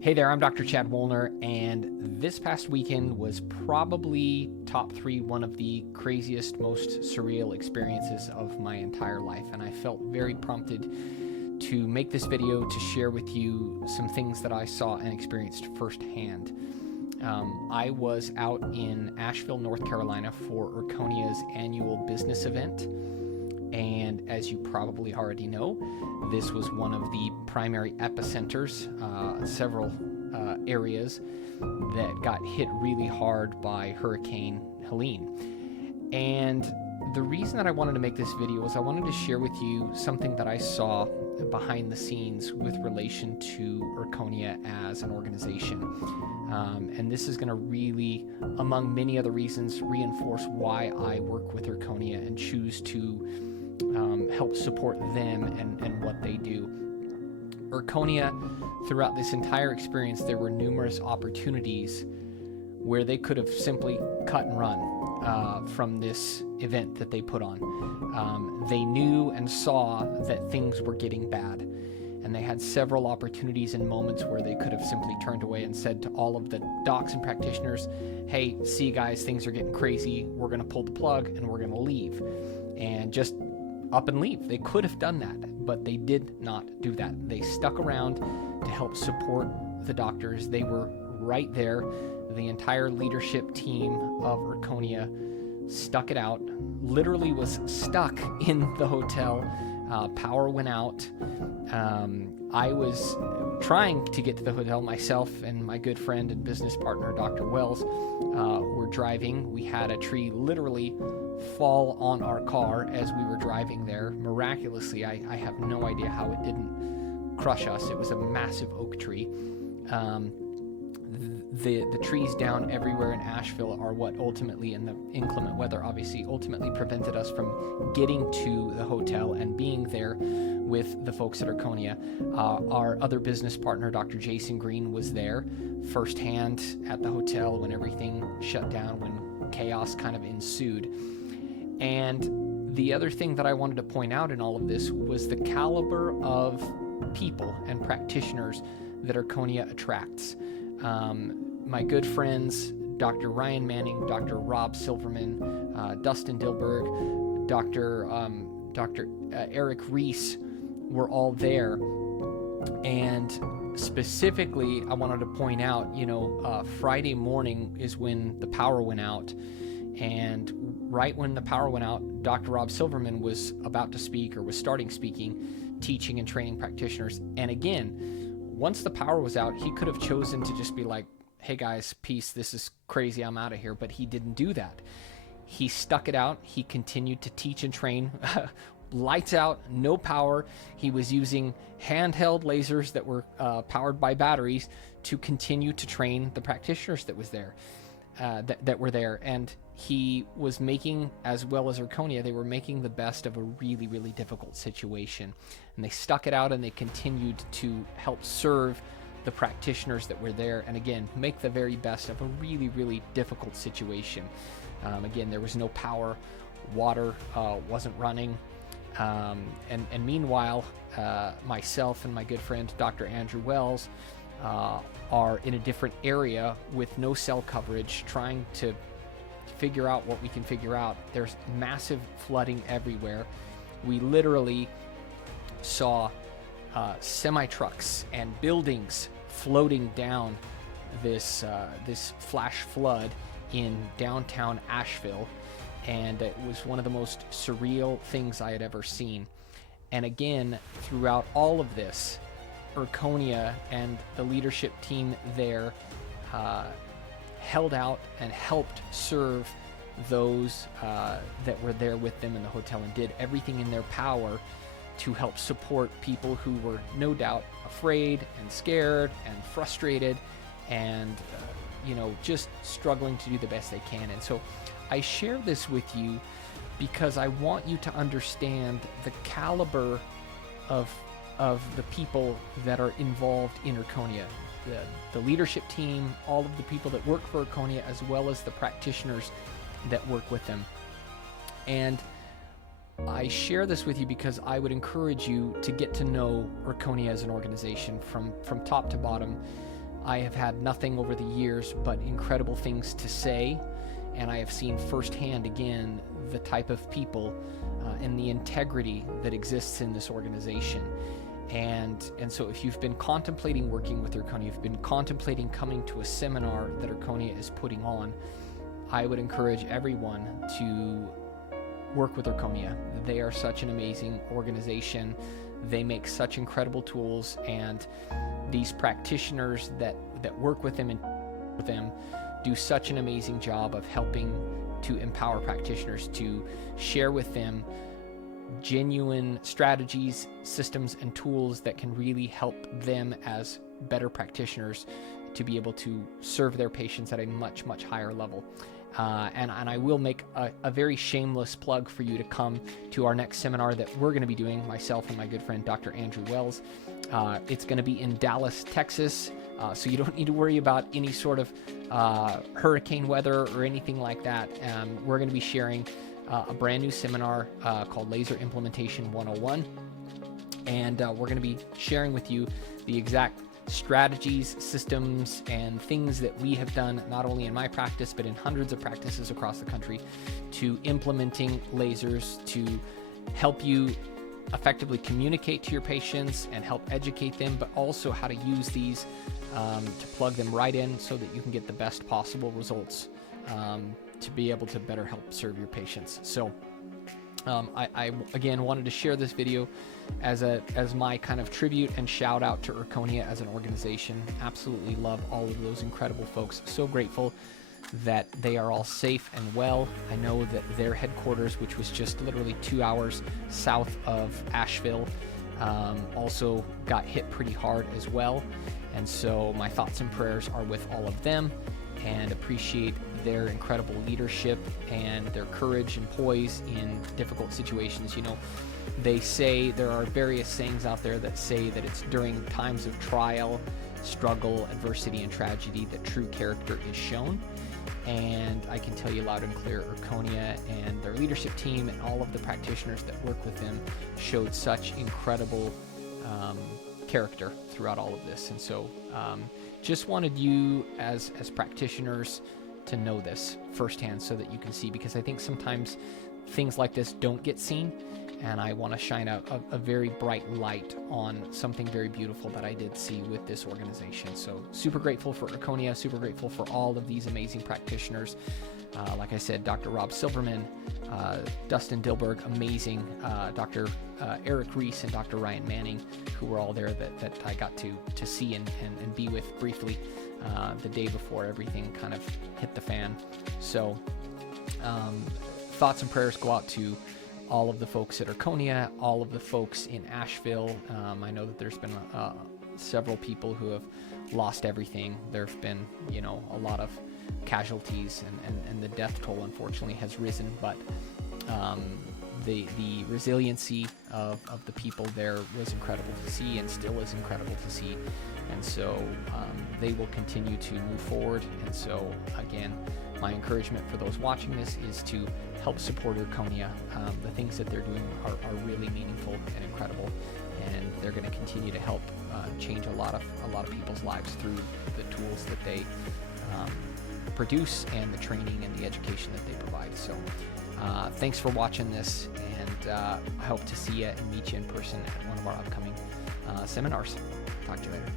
Hey there, I'm Dr. Chad Woolner, and this past weekend was probably top three one of the craziest, most surreal experiences of my entire life, and I felt very prompted to make this video to share with you some things that I saw and experienced firsthand. I was out in Asheville, North Carolina for Erchonia's annual business event, and as you probably already know, this was one of the primary epicenters, several areas that got hit really hard by Hurricane Helene. And the reason that I wanted to make this video was I wanted to share with you something that I saw behind the scenes with relation to Erchonia as an organization. And this is going to really, among many other reasons, reinforce why I work with Erchonia and choose to help support them and what they do. Erchonia, throughout this entire experience, there were numerous opportunities where they could have simply cut and run from this event that they put on. They knew and saw that things were getting bad, and they had several opportunities and moments where they could have simply turned away and said to all of the docs and practitioners, hey, see you guys, things are getting crazy, we're going to pull the plug and we're going to leave, and just up and leave. They could have done that, but they did not do that. They stuck around to help support the doctors. They were right there. The entire leadership team of Erchonia stuck it out, literally was stuck in the hotel. Power went out. I was trying to get to the hotel myself, and my good friend and business partner, Dr. Wells, were driving. We had a tree literally fall on our car as we were driving there. Miraculously, I have no idea how it didn't crush us. It was a massive oak tree. The trees down everywhere in Asheville are what ultimately, in the inclement weather, obviously, ultimately prevented us from getting to the hotel and being there with the folks at Erchonia. Our other business partner, Dr. Jason Green, was there firsthand at the hotel when everything shut down, when chaos kind of ensued. And the other thing that I wanted to point out in all of this was the caliber of people and practitioners that Erchonia attracts. My good friends, Dr. Ryan Manning, Dr. Rob Silverman, Dustin Dilberg, Dr. Eric Reese were all there. And specifically, I wanted to point out, Friday morning is when the power went out. And right when the power went out, Dr. Rob Silverman was about to speak, or was starting speaking, teaching and training practitioners. And again, once the power was out, he could have chosen to just be like, hey guys, peace, this is crazy, I'm out of here. But he didn't do that. He stuck it out. He continued to teach and train. Lights out, no power. He was using handheld lasers that were powered by batteries to continue to train the practitioners that were there. And he was making, as well as Erchonia, they were making the best of a really, really difficult situation. And they stuck it out, and they continued to help serve the practitioners that were there, and again, make the very best of a really, really difficult situation. Again, there was no power, water wasn't running, and meanwhile, myself and my good friend Dr. Andrew Wells are in a different area with no cell coverage, trying to figure out what we can figure out. There's massive flooding everywhere. We literally saw semi-trucks and buildings floating down this flash flood in downtown Asheville, and it was one of the most surreal things I had ever seen. And again, throughout all of this, Erchonia and the leadership team there held out and helped serve those that were there with them in the hotel, and did everything in their power to help support people who were no doubt afraid and scared and frustrated and just struggling to do the best they can. And so I share this with you because I want you to understand the caliber of the people that are involved in Erchonia, the leadership team, all of the people that work for Erchonia, as well as the practitioners that work with them. And I share this with you because I would encourage you to get to know Erchonia as an organization from top to bottom. I have had nothing over the years but incredible things to say, and I have seen firsthand again the type of people and the integrity that exists in this organization. And so if you've been contemplating working with Erchonia, you've been contemplating coming to a seminar that Erchonia is putting on, I would encourage everyone to work with Erchonia. They are such an amazing organization. They make such incredible tools, and these practitioners that work with them and with them do such an amazing job of helping to empower practitioners to share with them genuine strategies, systems, and tools that can really help them as better practitioners to be able to serve their patients at a much, much higher level. And I will make a very shameless plug for you to come to our next seminar that we're going to be doing, myself and my good friend Dr. Andrew Wells. It's going to be in Dallas, Texas, so you don't need to worry about any sort of hurricane weather or anything like that. We're going to be sharing a brand new seminar called Laser Implementation 101, and we're going to be sharing with you the exact strategies, systems, and things that we have done not only in my practice but in hundreds of practices across the country to implementing lasers to help you effectively communicate to your patients and help educate them, but also how to use these to plug them right in so that you can get the best possible results to be able to better help serve your patients. So I again wanted to share this video as my kind of tribute and shout out to Erchonia as an organization. Absolutely love all of those incredible folks. So grateful that they are all safe and well. I know that their headquarters, which was just literally 2 hours south of Asheville, also got hit pretty hard as well. And so my thoughts and prayers are with all of them, and appreciate their incredible leadership and their courage and poise in difficult situations. You know, they say there are various sayings out there that say that it's during times of trial, struggle, adversity, and tragedy that true character is shown. And I can tell you loud and clear, Erchonia and their leadership team and all of the practitioners that work with them showed such incredible character throughout all of this. And so just wanted you as practitioners to know this firsthand so that you can see, because I think sometimes things like this don't get seen, and I want to shine a very bright light on something very beautiful that I did see with this organization. So super grateful for Erchonia, super grateful for all of these amazing practitioners. Like I said, Dr. Rob Silverman, Dustin Dilberg, amazing, Dr. Eric Reese, and Dr. Ryan Manning, who were all there that I got to see and be with briefly the day before everything kind of hit the fan. So thoughts and prayers go out to all of the folks at Erchonia, all of the folks in Asheville. I know that there's been several people who have lost everything. There have been, you know, a lot of casualties, and the death toll unfortunately has risen, but the resiliency of the people there was incredible to see, and still is incredible to see. And so they will continue to move forward. And so again, my encouragement for those watching this is to help support Erchonia. The things that they're doing are really meaningful and incredible, and they're going to continue to help change a lot of people's lives through the tools that they produce and the training and the education that they provide. So thanks for watching this, and I hope to see you and meet you in person at one of our upcoming seminars. Talk to you later.